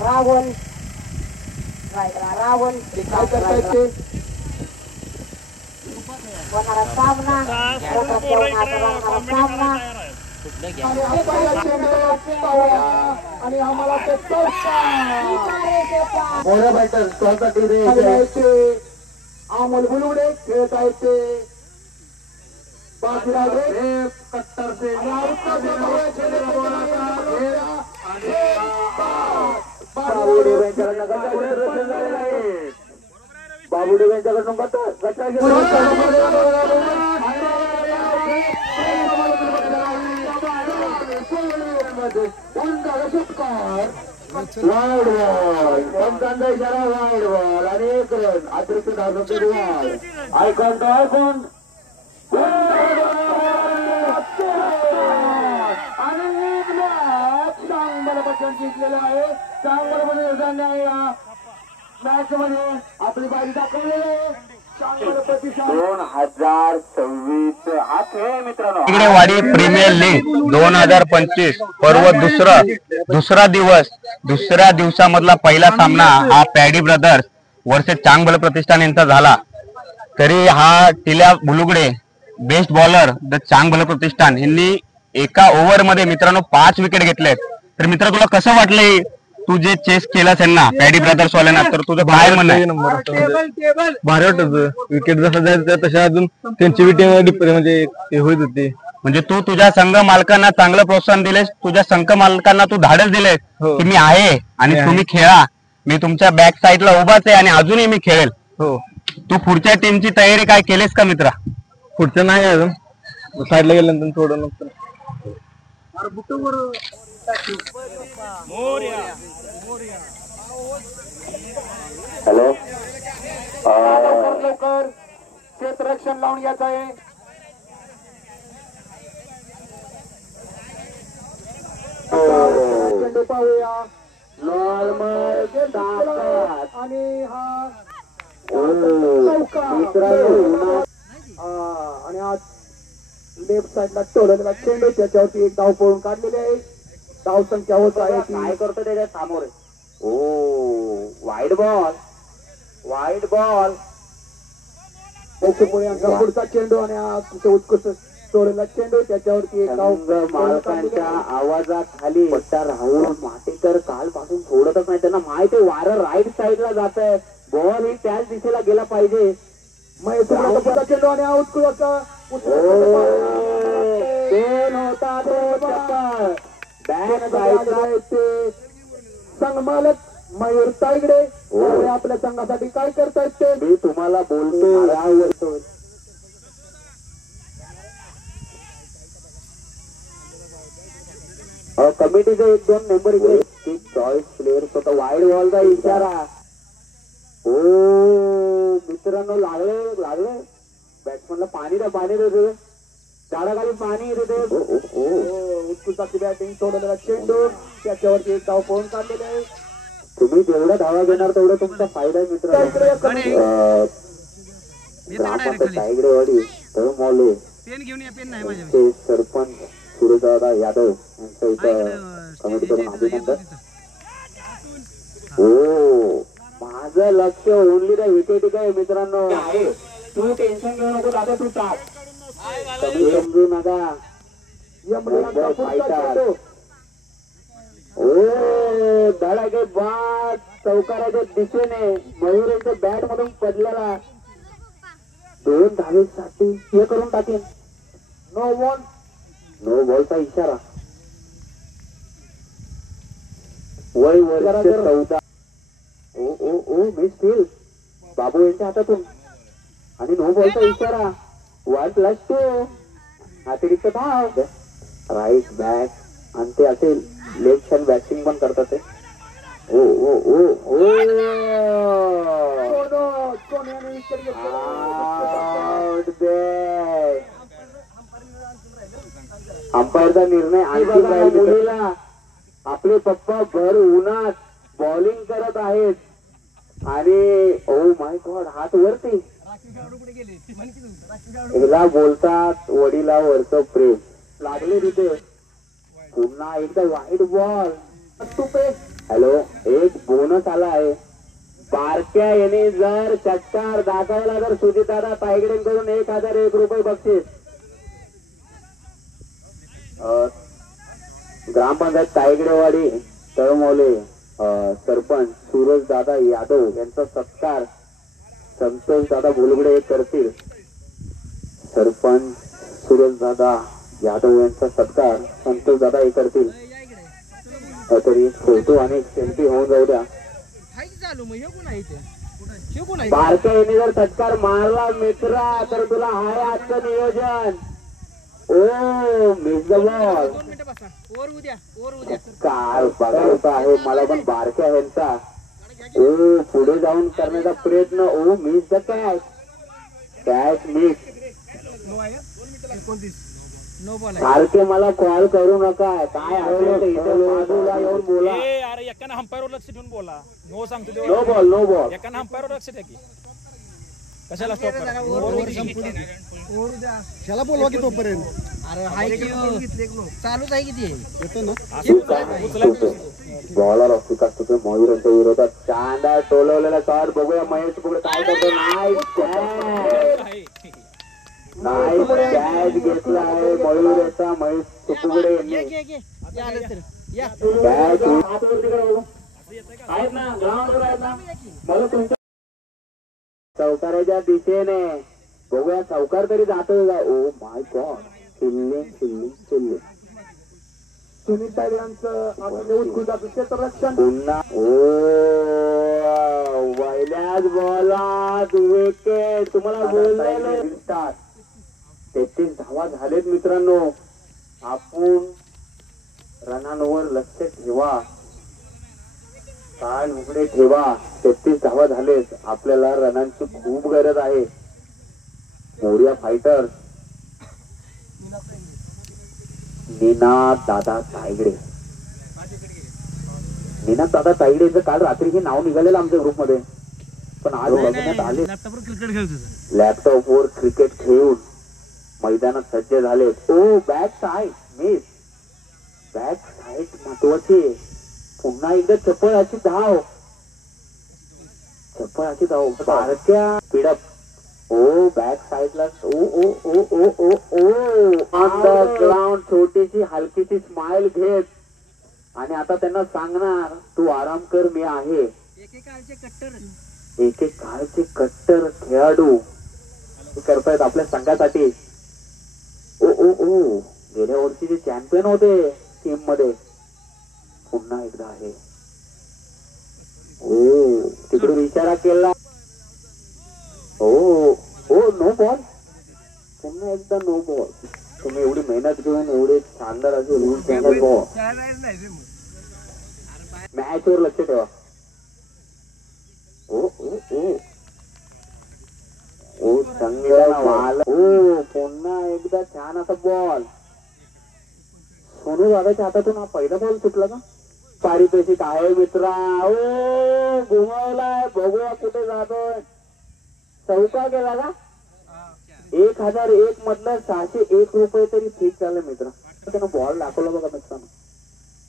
रावण रावण होणारा सामना आणि आम्हाला अमोल बुलुगडे खेळत आहेत ते बाजीराव कट्टर से बाबुडे यांच्याकडून वाईड बॉल पंचांचा इशारा वाईड बॉल आणि एक रन अतिरिक्त ऐकून आणि चांगलं बटन जिंकलेलं आहे. चांगलं बटन या मॅच मध्ये आपली बाजी दाखवलेली आहे. 2026 हा खेळ मित्रांनो इकडे वाडी प्रीमियर लीग 2025 पर्व दुसरा दिवस. दुसऱ्या दिवसामधला पहिला सामना हा पॅडी ब्रदर्स वर्सेस चांगबल प्रतिष्ठान यांचा झाला. तरी हा टिल्या बुलुगडे बेस्ट बॉलर द चांगबल प्रतिष्ठान यांनी एका ओव्हर मध्ये मित्रांनो 5 विकेट घेतलेत. तर मित्र तुला कसं वाटलंय तू जे चेस केला त्यांना पॅडी ब्रदर्स वाल्यांना, तर तुझं काय म्हणणं आहे? भारी वाटत विकेट जसं जायचं तशा अजून त्यांची विकेट म्हणजे होत होती. म्हणजे तू तुझ्या संघ मालकांना चांगलं प्रोत्साहन दिलेस, तुझ्या संघ मालकांना तू धाडस दिलेस की मी आहे आणि तुम्ही खेळा, मी तुमच्या बॅक साईडला उभाच आहे आणि अजूनही मी खेळेल. हो. तू पुढच्या टीमची तयारी काय केलीस का मित्रा? पुढचं नाही अजून, साईडला गेल्यानंतर थोडं नंतर. हॅलो लवकर क्षेत्ररक्षण लावून घ्यायचं आहे. चेंडू पाहूया आणि हा आणि आज लेफ्ट साइडला टोललेला चेंडू त्याच्यावरती एक धाव पळून काढलेले आहे. धाव संख्या होत आहे. काय करतो त्याच्या समोर? ओ वाईड बॉल पुढचा चेंडू आणि उत्कृष्ट टोललेला चेंडू त्याच्यावरती एक धाव. मालकांच्या आवाजाखाली पट्टा राहुल माटेकर कालपासून सोडतच नाही. त्यांना माहिती आहे वारं राईट साईडला जात आहे, बॉल ही त्याच दिशेला गेला पाहिजे. पुढचा चेंडू आणि उत्कृष्ट संघ मालक मयूर तायगडे आपल्या संघासाठी काय करतायत ते मी तुम्हाला बोलतो. कमिटीचे 1-2 मेंबर इकडे चॉईस प्लेअर होता. वाईड बॉलचा इशारा. हो मित्रांनो लागले बॅट्समनला पाणी द्या झाडाखाली पाणी येते. उत्कृष्टाची बॅटिंग सोडलेला चेंडू त्याच्यावरती एक धाव पळून काढलेले आहे. तुम्ही जेवढा धावा घेणार तेवढा तुमचा फायदा आहे मित्रांनो. तायगडेवाडी मौले सरपंच सूर्यदादा यादव यांचं इथं कमिटी करून अभिनंदन. हो माझं लक्ष ओनली द विकेट आहे मित्रांनो. तू टेन्शन घेऊ नको दादा, तू टाक कमी समजू नका. धडाके बाद चौकाराच्या दिशेने मयुरेच्या बॅट मधून पडलेला 2 धावेसाठी हे करून टाकेन. नो बॉलचा इशारा. वय वर्ष 14. ओ मिस फील बाबू यांच्या हातातून आणि नो बॉलचा इशारा. 1+2 अतिरिक्त धाव. राईट बॅक आणि ते असेल लेफ्ट हँड बॅटिंग पण करतात ते. अंपायरचा निर्णय आणखी मुलीला आपले पप्पा भर उन्हात बॉलिंग करत आहेत आणि ओ माय गॉड हात वरती. हिला बोलतात वडिलावरचं प्रेम लागले तिथे. पुन्हा एकदा वाईट बॉल. हॅलो, एक बोनस आला आहे. बारक्या याने जर षटकार दाखवला तर सुजितदादा तायगडेंकडून 1001 रुपये बक्षीस. ग्रामपंचायत तायगडेवाडी तळमौले सरपंच सूरज दादा यादव यांचा सत्कार संतोष दादा भुलगडे करतील. सरपंच सूरज दादा यादव यांचा सत्कार संतोष दादा हे करतील. तरी फोटो आणि सेल्फी होऊन जाऊ द्या. बारक्या यांनी जर सत्कार मारला मित्रा तर तुला हाय आजचं नियोजन. ओ मिस द बॉल. कार बघायचा आहे मला पण बारक्या ह्यांचा. ओ पुढे जाऊन करण्याचा प्रयत्न. Oh miss the catch. Catch miss. सारखे मला कॉल करू नका. काय आहे इथे बाजूला येऊन बोला. अरे एकानं अंपायरवर लक्ष ठेवून बोला. नो सांगतो नो बॉल नो बॉल. एकानं अंपायरवर लक्ष द्या की कशाला स्टॉप त्याला बोलवा की तोपर्यंत. अरे हाय चालूच आहे किती बॉलर ऑफ असतो मयूर यांच्या विरोधात शानदार टोलवलेला शॉट. बघूया महेश पुढे काय करतो. नाईस कॅच घेतला आहे मयूर याचा. महेश सुपुगडे यांनी चौकाराच्या दिशेने बघूया चौकार तरी जातोय का. ओ माय गॉड. चिल्लिंग सुनील तायगडांचं क्षेत्ररक्षण पुन्हा. ओ पहिल्याच बॉलात विकेट. तुम्हाला बोललेलं 33 धावा झालेत मित्रांनो. आपण रनांवर लक्ष ठेवा. कान उघडे ठेवा. 33 धावा झालेत. आपल्याला रनांची खूप गरज आहे. मोर्या फायटर्स निनाद दादा तायगडे. निनाद दादा तायगडेचं काल रात्री हे नाव निघालेलं आमच्या ग्रुपमध्ये पण आज बघण्यात आले. लॅपटॉपवर क्रिकेट खेळून मैदानात सज्ज झाले. Oh back side miss. Back side महत्वाची. पुन्हा एकदा चपळाची धाव. बारक्या पिडप. ओ बॅक साईडला. ओ ओ ओ ओ ओ ओ ऑन द ग्राउंड. छोटीशी हलकीशी स्माइल घेत आणि आता त्यांना सांगणार तू आराम कर मी आहे. एक काळचे कट्टर खेळाडू करतायत आपल्या संघासाठी. ओ ओ ओ गेल्या वर्षीचे चॅम्पियन होते टीम मध्ये. पुन्हा एकदा आहे. ओ तिकडून इशारा केला. ओ ओ नो बॉल. पुन्हा एकदा नो बॉल. तुम्ही एवढी मेहनत घेऊन एवढे शानदार असे रूल चेंज बॉल. मॅच वर लक्ष ठेवा. ओ ओ ओ ओ चांगला. ओ पुन्हा एकदा छान असा बॉल. सोनू दादाच्या हातातून हा पहिला बॉल सुटला का. पारितोषिक आहे मित्रा. ओ घुमवलाय. बघूया कुठे जातोय. चौका गेला का. 1001 मधलं 601 रुपये तरी ठीक झालं मित्र. त्यानं बॉल दाखवला बघा मित्रांनो.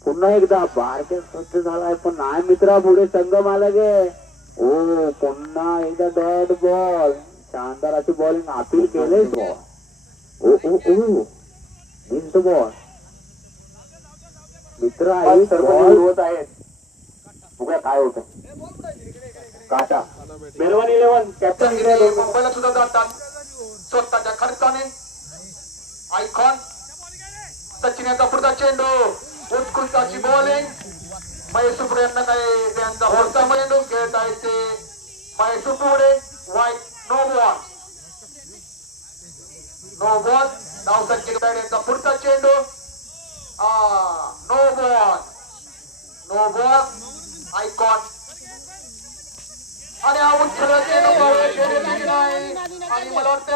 पुन्हा एकदा बारक्या स्वच्छ झालाय पण नाही मित्रा पुढे संघ मालक आहे. ओ पुन्हा एकदा डॉट बॉल. शानदार अशी बॉलिंग अपील केले. ओ ओ ओ मिस द बॉल. मित्र होत आहेत. बघूया काय होत. काटा मेलवन 11 कॅप्टन मुंबईला सुद्धा जातात स्वतःच्या खर्चाने. आयकॉन सचिन याचा पुढचा चेंडू. उत्कृष्ट अशी बॉलिंग. महेश सुपुडे यांना काही त्यांचा पुढचा चेंडू खेळता येते. महेश सुपुडे वाईट. No ball. No ball. नाव सचिन यांचा पुढचा चेंडू. No ball. No ball. आयकॉन आणि हा उच्छल चेंडू नाही आणि मला वाटतं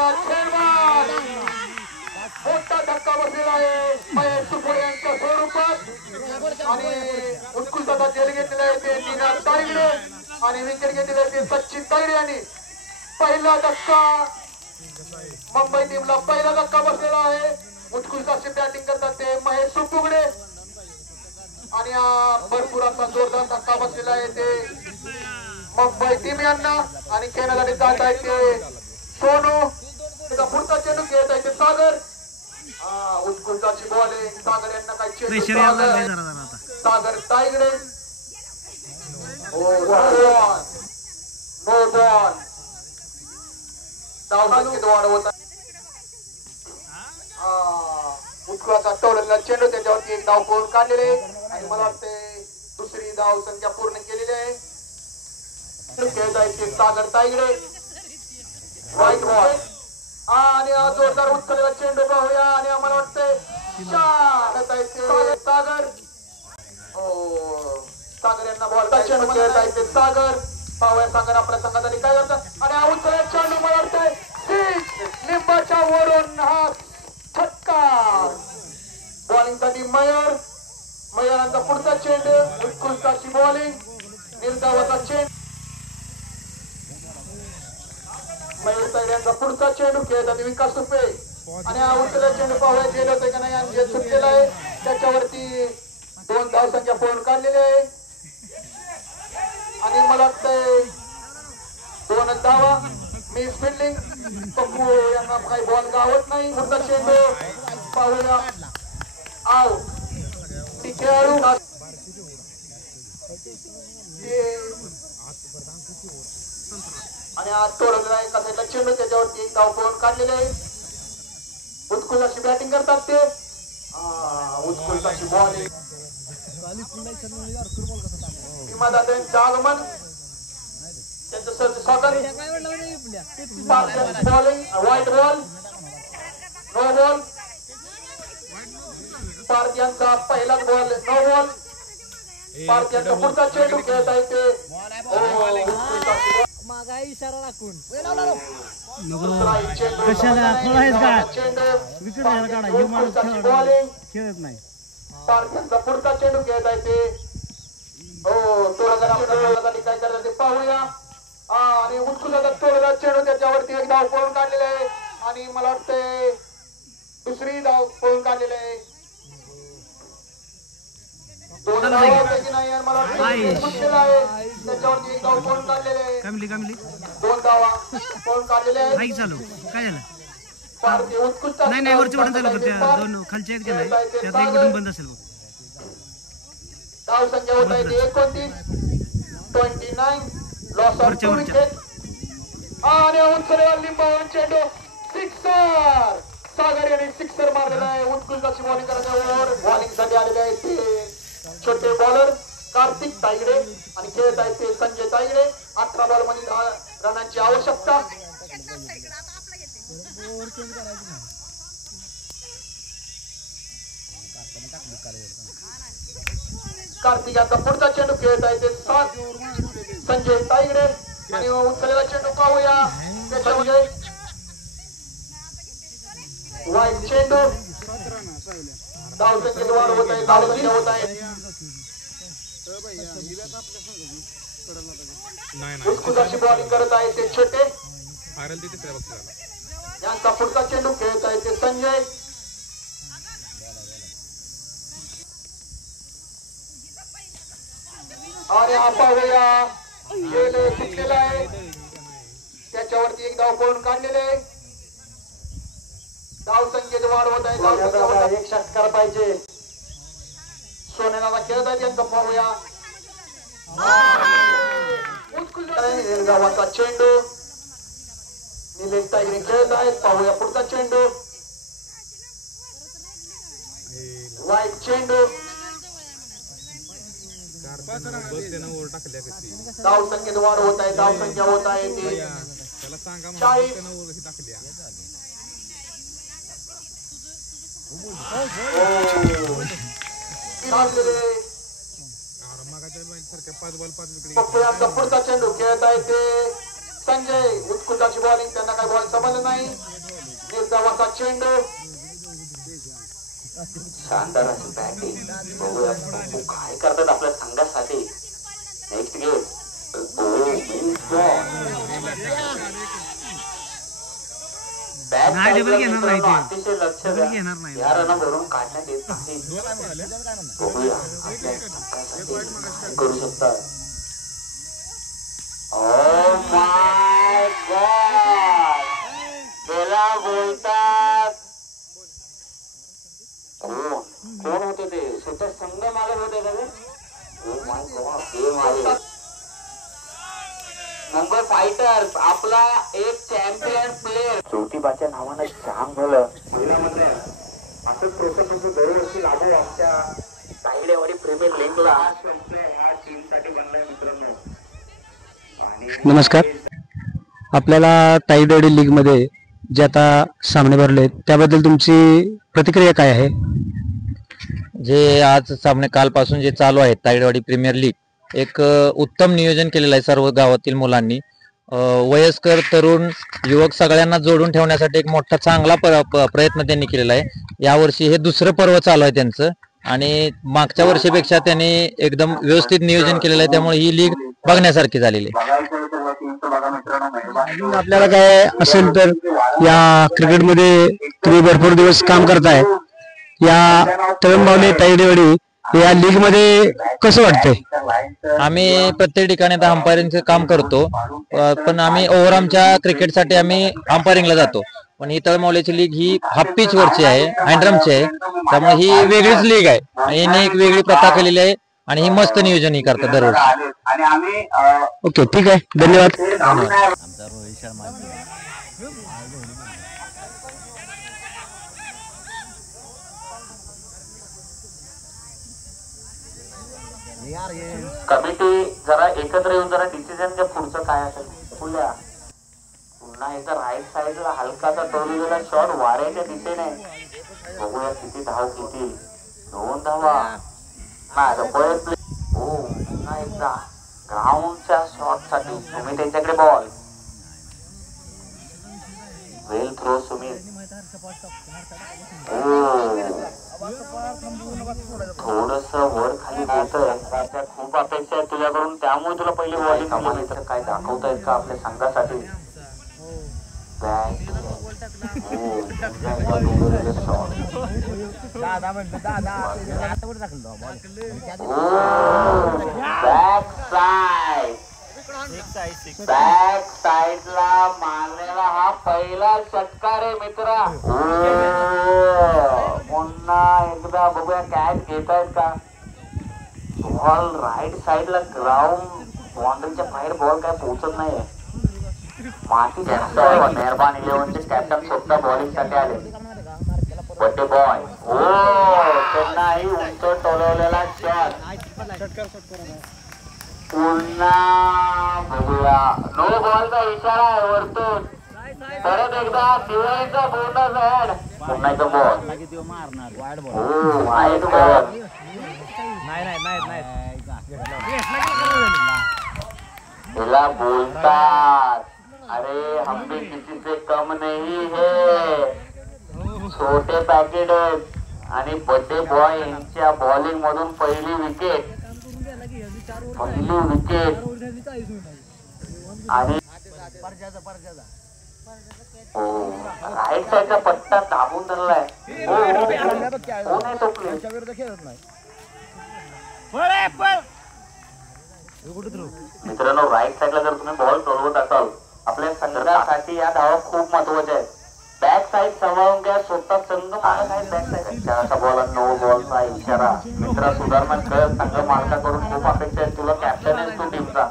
मोठा धक्का बसलेला आहे महेश सुपुडे यांच्या स्वरूपात. आणि उत्कृष्ट जेल घेतलेला आहे ते निनाद तायगडे आणि विकेट घेतलेला आहे ते सचिन तायगडे यांनी. पहिला धक्का मुंबई टीमला पहिला धक्का बसलेला आहे. उत्कृष्ट अशी बॅटिंग करतात ते महेश सुपुगडे. आणि भरपूर असा जोरदार धक्का बसलेला आहे ते मुंबई टीम यांना आणि खेळण्यासाठी जात आहे ते सोनू. त्याचा पुढचा चेंडू खेळत आहे ते सागर. उत्कृष्ट अशी बॉलिंग सागर यांना काय चेंडू सागर ताईगडे. नो बॉल धावसंख्येत वाढ होत आहे. उत्कृष्ट टोललेला चेंडू त्याच्यावरती एक धाव करून काढलेले आणि मला वाटते दुसरी धाव संख्या पूर्ण केलेली आहे. खेळत आहे ते सागर ताईगडे. व्हाईट बॉल आणि जोरदार उचललेला चेंडू पाहूया आणि आम्हाला वाटतंय सागर. सागर यांना बॉल चेंडू खेळत आहे ते सागर. पाहूया सागर आपल्या संघासाठी काय करतात आणि हा उचललेला चेंडू मला वाटतंय लिंबाच्या वरून हा छक्का. बॉलिंग साठी मयरांचा पुढचा चेंडू. उत्कृष्ट अशी बॉलिंग निर्धावाचा चेंडू. मयूर तायड्यांचा पुढचा चेंडू खेळतात विकास सुपे आणि हा उचललेला चेंडू पाहूया गेले होते का नाही आणि जे सुटलेला आहे त्याच्यावरती 2 धाव संख्या पूर्ण काढलेली आहे आणि मला वाटतंय 2 धावा. मिस फिल्डिंग पप्पू यांना काही बॉल गावत नाही. पुढचा चेंडू पाहूया आव ती खेळाडू आणि आज तोडलेला एका साईडला चेंडू त्याच्यावरती एक धाव पळून काढलेले आहे. उत्कृष्ट अशी बॅटिंग करतात ते. उत्कृष्ट अशी बॉलिंग दादांचं आगमन त्यांचं स्वागत. Bowling white ball no ball. Parth यांचा पहिलाच बॉल नो बॉल. पार्थ यांचा पुढचा चेंडू खेळत आहे ते मागा इशारा राखून कशाला विकेट घ्यायला काढा. हे माणूस खेळत नाही. पार्थचा पुढचा चेंडू खेळत आहे ते तोडण्यासाठी काय करतात ते पाहूया. आणि उत्कृष्ट तोडला चेंडू त्याच्यावरती एक धाव पळून काढलेला आहे आणि मला वाटतंय दुसरी धाव पळून काढलेली आहे. 2 धाव होते की नाही मला वाटतं आहे त्याच्यावरती एक धाव पळून काढलेले आहे. 2 धावा पळून काढलेले आहे. चालू काय झालं भारतीय उत्कृष्ट नाही वरची बटन चालू करते. 2 खालचे आहेत की नाही त्यात एक बटन बंद असेल. धाव संख्या होत आहे 29 लॉस ऑफ 2 विकेट आणि उचललेला लिंबावरून चेंडू सिक्सर. सागर यांनी सिक्सर मारलेला आहे. उत्कृष्ट अशी बॉलिंग करण्यावर बॉलिंग साठी आलेले आहेत ते छोटे बॉलर कार्तिक तायगडे आणि खेळत आहेत ते संजय तायगडे. 18 बॉल मध्ये 10 रनांची आवश्यकता. कार्तिक यांचा पुढचा चेंडू खेळत आहे ते 7 संजय तायगडे आणि उचललेला चेंडू पाहूया त्याच्यामध्ये व्हाईट चेंडू. धाव संख्येत वाढ होत आहे. धाव संख्या होत आहे. उत्कृष्ट अशी बॉलिंग करत आहे ते छोटे. यांचा पुढचा चेंडू खेळत आहे ते संजय. आणि हा पाहूया गेले सुटलेला आहे त्याच्यावरती एक धाव पळून काढलेले आहे. धाव संख्येत वाढ होत आहे. एक षटकार पाहिजे. सोन्याला खेळत आहे त्यांचा पाहूया गावाचा चेंडू. निलेश ताईने खेळत आहेत. पाहूया पुढचा चेंडू व्हाईट चेंडू. धाव संख्येत वाढ होत आहे. धाव संख्या होत आहे ती 40. पप्पूयांचा पुढचा चेंडू खेळत आहे ते संजय. उत्कृष्टाची बॉलिंग त्यांना काही बॉल समजलं नाही. निर्धावाचा चेंडू. शानदार अशी बॅटिंग. बघूया पप्पू काय करतात आपल्या संघासाठी. नेक्स्ट गेम बॅट बॅक नाही, डबल घेणार नाही ते. अतिशय लक्ष डबल द्या. घेणार नाही. या रनावरून काढण्यात येत नाही. बघूया आपल्या हक्कासाठी काय करू शकतात. ओ माय गॉड, त्याला बोलतात कोण होते ते? स्वतः संघ मालक होते का ते? ओ माय गॉड, हे मालक मुंबई फायटर्स आपला एक चॅम्पियन प्लेअर ज्योतिबाच्या नावानं जाम झालं महिलामध्ये. असंच प्रोसेस असं दरवर्षी लाभो आमच्या तायडेवाडी प्रीमियर लीगला. ह्या टीमसाठी बनलाय मित्रांनो. आणि नमस्कार. आपल्याला ताईडवाडी लीग मध्ये जे आता सामने भरले त्याबद्दल तुमची प्रतिक्रिया काय आहे? जे आज सामने कालपासून जे चालू आहेत ताईडवाडी प्रीमियर लीग, एक उत्तम नियोजन केलेलं आहे सर्व गावातील मुलांनी. वयस्कर तरुण युवक सगळ्यांना जोडून ठेवण्यासाठी एक मोठा चांगला प्रयत्न त्यांनी केलेला आहे. यावर्षी हे दुसरं पर्व चालू आहे त्यांचं आणि मागच्या वर्षीपेक्षा त्यांनी एकदम व्यवस्थित नियोजन केलेलं आहे. त्यामुळे ही लीग बघण्यासारखी झालेली आहे. आपल्याला काय असेल तर या क्रिकेटमध्ये तुम्ही भरपूर दिवस काम करताय, या तळंबावली ताईडवाडी या लीग मध्ये कसं वाटतंय? आम्ही प्रत्येक ठिकाणी आता अंपायरिंगचं काम करतो, पण आम्ही ओव्हर आमच्या क्रिकेटसाठी आम्ही अंपायरिंगला जातो. पण ही तळमावल्याची लीग ही हाफ पिच वरची आहे, हँडरमची आहे, त्यामुळे ही वेगळीच लीग आहे. यांनी एक वेगळी प्रथा केलेली आहे आणि ही मस्त नियोजन ही करतात दरवर्षी. ओके, ठीक आहे, धन्यवाद. कमिटी जरा एकत्र येऊन जरा डिसिजन घ्या पुढचं काय असेल. पुन्हा एकदा राईट साईडला हलकासा टोललेला शॉट वाऱ्याच्या दिशेने. बघूया किती धाव किती. 2 धावा. पुन्हा एकदा ग्राउंडच्या शॉट साठी सुमित यांच्याकडे बॉल. वेल थ्रो सुमित. थोडस वर खाली होतंय. खूप अपेक्षा आहे तुझ्याकडून, त्यामुळे तुला पहिली बॉलिंग कमाल तर काय दाखवता येत का आपल्या संघासाठी? बॅक साइड, बॅक साइडला मारलेला हा पहिला षटकार आहे मित्रा. पुन्हा एकदा बघूया कॅच घेतायत का. बॉल राईट साइडला ग्राउंड बाउंड्रीच्या बाहेर बॉल काय पोहोचत नाहीये. माती जास्त आहे. मेहरबान 11चे कॅप्टन स्वतः बॉलिंग साठी आले. Birthday boy. ओ त्यांनाही उंच टोलवलेला शॉट. पुन्हा बघूया नो बॉलचा इशारा आहे वरतून. परत एकदा दिवाळीचा बोनस ऍड. पुन्हा एकदा बॉल. वाईट बॉल. तिला बोलतात अरे हम भी किसी से कम नहीं है. छोटे पॅकेट आणि बड्डे बॉय यांच्या बॉलिंग मधून पहिली विकेट. आणि राईट साईडचा पट्टा दाबून धरलाय. कोण आहे तो प्लेयर? मित्रांनो राईट साईडला जर तुम्ही बॉल टोलवत असाल आपल्या संघासाठी या धावा खूप महत्वाच्या आहेत. बॅक साईड सांभाळून घ्या. स्वतः संघ मालक आहे बॅक साईड. अशा बॉल नो बॉलचा इशारा. मित्र सुधारणा कर. संघ मालकाकडून खूप अपेक्षा आहे. तुला कॅप्टन आहे तू टीमचा.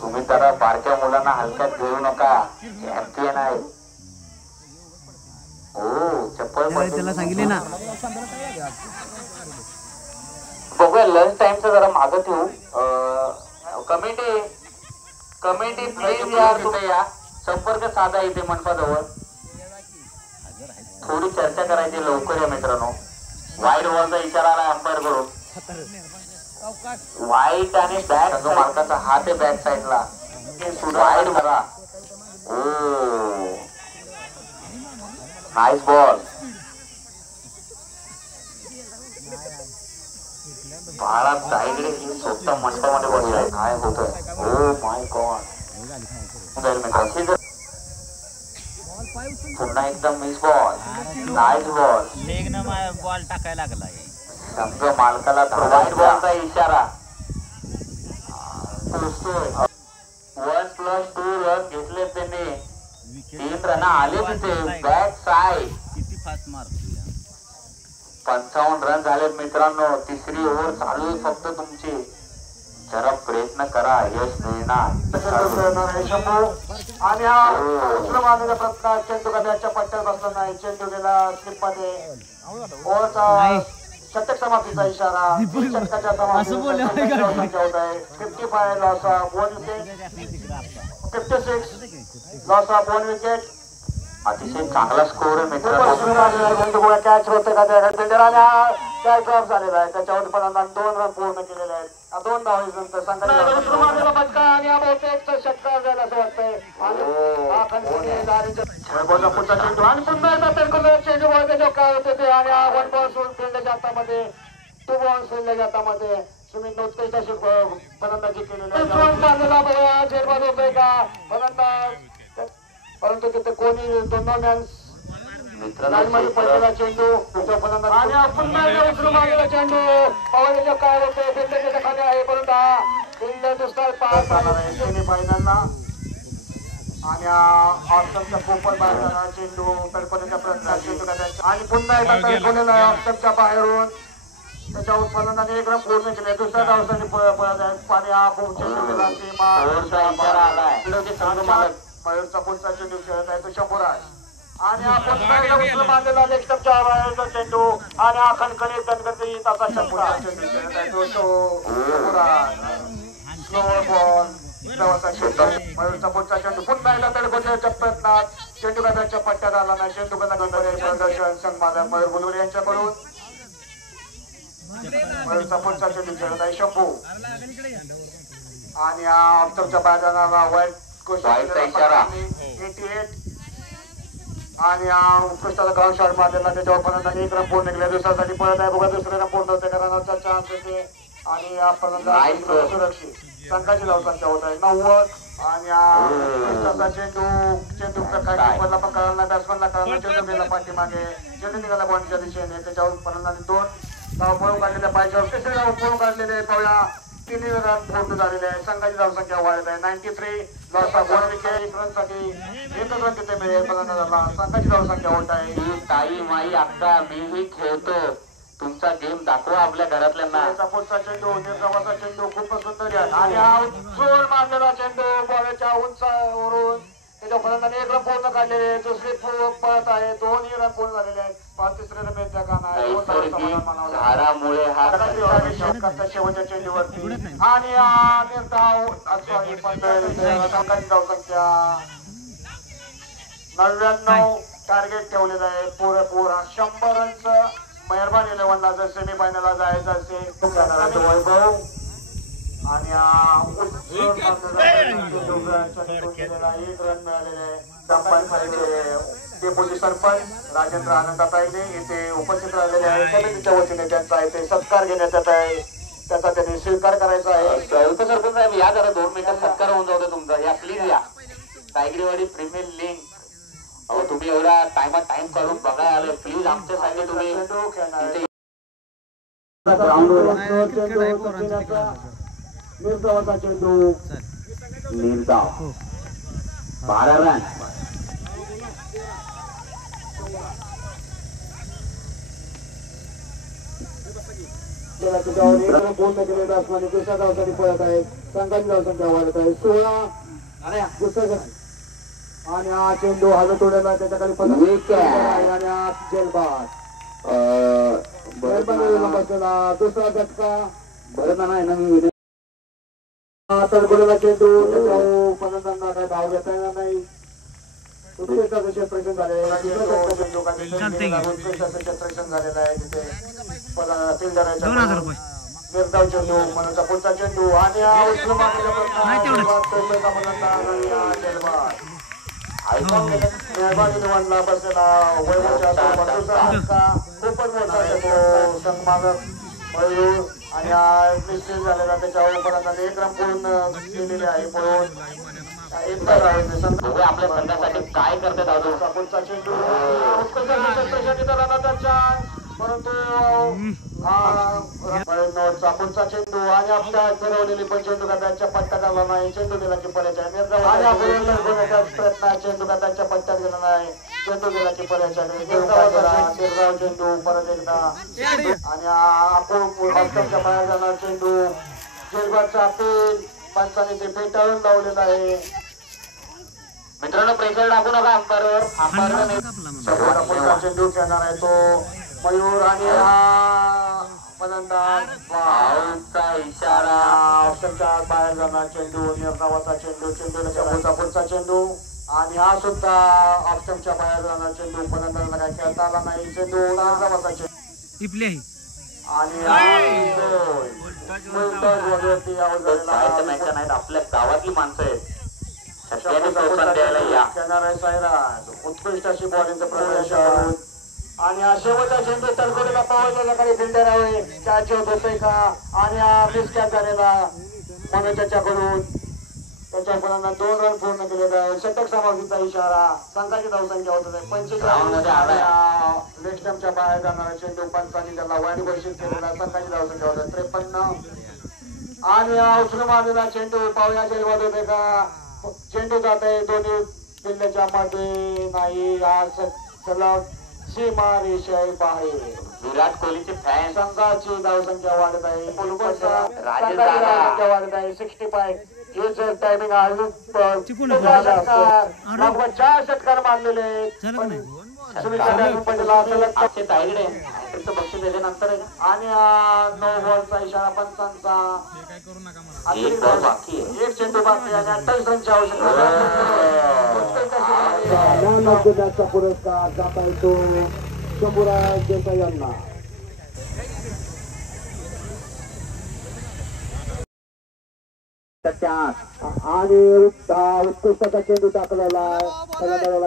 तुम्ही तर बारक्या मुलांना हलक्यात घेऊ नका. चॅम्पियन आहे. हो चप्पल त्याला सांगितले ना. बघूया लंच टाइमचं जरा मागं ठेवू. कमिटी प्लीज यार तुम्ही या. संपर्क साधा इथे मंडपाजवळ. थोडी चर्चा करायची लवकर या मित्रांनो. वाईड बॉलचा इशारा आला अंपायर कडून. वाईट आणि बॅक मार्काचा हात आहे बॅक साईडला. वाईड बघा. Nice ball. महाराज तायडे ही स्वतः मंडपामध्ये बसलाय. काय होतंय? Oh my god. पुन्हा एकदा miss ball, nice ball. Ball टाकायला लागलाय. संघ मालकाला वाईट बॉलचा इशारा. 1+2 रन घेतले त्यांनी. 3 रन आले तिथे बॅक साईड. किती फास्ट मारतो 55 रन झाले मित्रांनो. तिसरी ओव्हर चालू आहे फक्त तुमची. जरा प्रयत्न करा, यश मिळणार. आणि हा उचलून मारलेला प्रयत्न चेंडू गड्याच्या पट्ट्यात बसला नाही. चेंडू गेला स्लिप मध्ये. ओव्हरचा शतक समाप्तीचा इशारा. षटकाच्या समाप्तीचा होत आहे. 55 loss of 1 wicket. 56 loss of 1 wicket. अतिशय चांगला स्कोर आहे मित्रांनो. कॅच होते का त्या फिल्डर आणि हा कॅच ड्रॉप झालेला आहे. त्याच्यावर पण 2 रन पूर्ण केलेले आहेत. 2 धावांनंतर संघाला फटका आणि हा बहुतेक षटकार झाला असं वाटतंय. हा पुढचा चेंडू आणि पुन्हा एकदा तेलकुंडे चेंडू बॉल त्याच्यावर काय होते ते. आणि हा 1 बॉल फिल्डच्या हातामध्ये 2 बॉल फिल्डच्या हातामध्ये. सुमित उत्कृष्ट अशी फलंदाजी केलेली आहे. झेलबाद होतोय का फलंदाज, परंतु तिथे कोणी 2 मॅन्स मध्ये पडलेला चेंडू आणि पुन्हा उचलून मारलेला चेंडू. पवायला काय होते फिल्डच्या खाली आहे, परंतु हा फिल्ड दुसरा पास सेमीफायनलला. आणि ऑप्शनच्या पोपट बाहेर चेंडू तडपण्याच्या प्रयत्नात चेंडू करायचा आणि पुन्हा एकदा तडपलेला आहे ऑप्शनच्या बाहेरून. त्याच्यावर फलंदाने 1 रन पूर्ण केले. दुसऱ्या धावसाठी पळत आहे. पाणी हा चेंडू गेला मयूरचा पुढचा चेंडू खेळत आहे तो शंभूराज. आणि हा पुन्हा एकदा उचलून मारलेला लेगस्टमच्या बाहेरचा चेंडू आणि हा खणखणीत गणगणित असा शंभूराज चेंडू खेळत आहे तो शंभूराज. स्लो बॉल मयूरचा पुढचा चेंडू पुन्हा एकदा तडकोच्या प्रयत्नात चेंडू गटाच्या पट्ट्यात आला नाही. चेंडू प्रदर्शन संघ मालक मयूर बुलवले यांच्याकडून. मयूरचा पुढचा चेंडू खेळत आहे शंभू आणि हा ऑप्शनच्या बाहेर वाईट इशारा. 88 आणि हा उत्कृष्टाचा ग्राउंड शॉट मारलेला. त्याच्यावर फलंदाजी 1 रन पूर्ण केले. दुसऱ्यासाठी पळत आहे बघा. 2रे रन पूर्ण होते रनाचा चान्स येते आणि हा फलंदाज सुरक्षित. संघाची धावसंख्या होत आहे 90. आणि हा उत्कृष्टाचा चेंडू कीपरला पण कळाला नाही, बॅट्समॅनला कळाला. चेंडू गेला पाठीमागे. चेंडू निघाला बॉलच्या दिशेने. त्याच्यावर फलंदाजी 2 धाव पळून काढलेल्या पाहिजे. 3री धाव पळून काढलेले पाहूया. 3 रन पूर्ण झालेले आहे. संघाची धावसंख्या वाढत आहे 93. Loss of 1 wicket. 1 रनसाठी 1 रन तिथे मिळेल फलंदाजाला. संघाची धावसंख्या होत आहे. ताई माई अक्का मीही खेळतो. तुमचा गेम दाखवा आपल्या घरातल्यांना. पुढचा चेंडू निर्गमाचा चेंडू खूपच सुंदर आहे. आणि हा जोर मारलेला चेंडू बॉलच्या उंचावरून त्याच्या फलंदाने 1 रन पूर्ण काढलेले. दुसरी पळत आहे. 2ही रन पूर्ण झालेले आहेत. 3रे रन मिळत का नाही. झाडामुळे हा शेवटच्या चेंडूवरती आणि निर्धाव संघाची धावसंख्या 99. टार्गेट ठेवलेलं आहे पुरेपूर. 100 रनचं मेहरबान 11ला जर सेमीफायनलला जायचं असेल वैभव. आणि 1 रन मिळालेले आहे. डेप्युटी सरपंच राजेंद्र आनंद तायडे येथे उपस्थित राहिलेले आहेत. समितीच्या वतीने त्यांचा येथे सत्कार घेण्यात येत आहे. त्याचा त्यांनी स्वीकार करायचा आहे. उपसरपंच साहेब या जरा 2 मिनिटात सत्कार होऊन जाऊ दे तुमचा. या प्लीज या. तायगडीवाडी प्रीमियर लीग. अहो तुम्ही एवढा टाइमात टाइम काढून बघायला आले. प्लीज आमच्यासाठी तुम्ही निर्धावाचा चेंडू निर्धाव 12 रन. पूर्ण केले. बॅट्समॅन दुसऱ्या धावसाठी पळत आहेत. संघाची धावसंख्या वाढत आहे 16. दुसऱ्या आणि हा चेंडू हालत उडवला. त्याच्याखाली आणि हा जेलबाद बसलेला. दुसरा झटका बरं नाही ना. तडकोलेला चेंडू फलंदाजांना काय धाव घेता येणार नाही. उत्कृष्टाचं क्षेत्ररक्षण झालेलं आहे. क्षेत्ररक्षण झालेलं आहे तिथे फिल्डर निर्धाव चेंडू मनोचा पुढचा चेंडू आणि हा उचलून मेहरबानी बसलेला वैभवच्या खूपच मोठा संघ मागत मयूर आणि निश्चित झालेला त्याच्यावर पर्यंत एक रन पूर्ण केलेले आहे पळून आपल्या संघासाठी काय करतात अजून पुढचा चेंडू परंतु पुढचा चेंडू आणि आपल्या फिरवलेली पण चेंडू का त्यांच्या पट्ट्यात आला नाही. चेंडू गेला की पर्याच्या प्रयत्न चेंडू का त्यांच्या पट्ट्यात गेला नाही. चेंडू गेला की पर्याच्या शिरगाव चेंडू परत एकदा आणि आपण बाहेर जाणार चेंडू जेलबादचा अपील पंचाने ते फेटाळून लावलेला आहे. मित्रांनो प्रेशर टाकू नका अंपायरवर पुढचा चेंडू खेळणार आहे तो मयूर आणि हा फलंदाज बाऊलचा इशारा ऑप्शनच्या बाहेर जाणार चेंडू निर्धावाचा चेंडू पुढचा चेंडू आणि हा सुद्धा ऑप्शनच्या बाहेर जाणार चेंडू फलंदाजाला काय खेळता आला नाही. चेंडू निर्धावाचा चेंडू आणि नाहीत आपल्या गावातली माणसं आहेत. खेळणार आहे साईराज उत्कृष्ट अशी बॉलिंगचं प्रदर्शन आणि हा शेवटचा चेंडू तडकोडीला पावलेला काही फिल्डर आहे कॅच होत होतोय का आणि हा मिस कॅच झालेला मनोज त्याच्याकडून त्याच्यापर्यंत 2 रन पूर्ण केलेला आहे. षटक समाप्तीचा इशारा संघाची धावसंख्या होत आहे 45 लेग स्टंपच्या बाहेर जाणारा चेंडू पंचांनी त्याला वाईट घोषित केलेला संघाची धावसंख्या होत 53 आणि हा उचलून मारलेला चेंडू पावया जेलवाद होते का चेंडू जात आहे दोन्ही किल्ल्याच्या मध्ये नाही. आज सलग सीमा रेषा बाहेर विराट कोहलीचे फॅन संघाची धावसंख्या वाढत आहे. वाढत आहे 65 हे जर टायमिंग लगभग 4 षटकार मारलेले आहेत. बक्षीस त्याच्यानंतर आणि 9 बॉलचा इशारा पंचांचा एक चेंडू बाकी आणि 28 रनची आवश्यकता पुरस्कार जाता येतो शंभूराज देसाई यांना. आणि उत्कृष्टाचा चेंडू टाकलेला आहे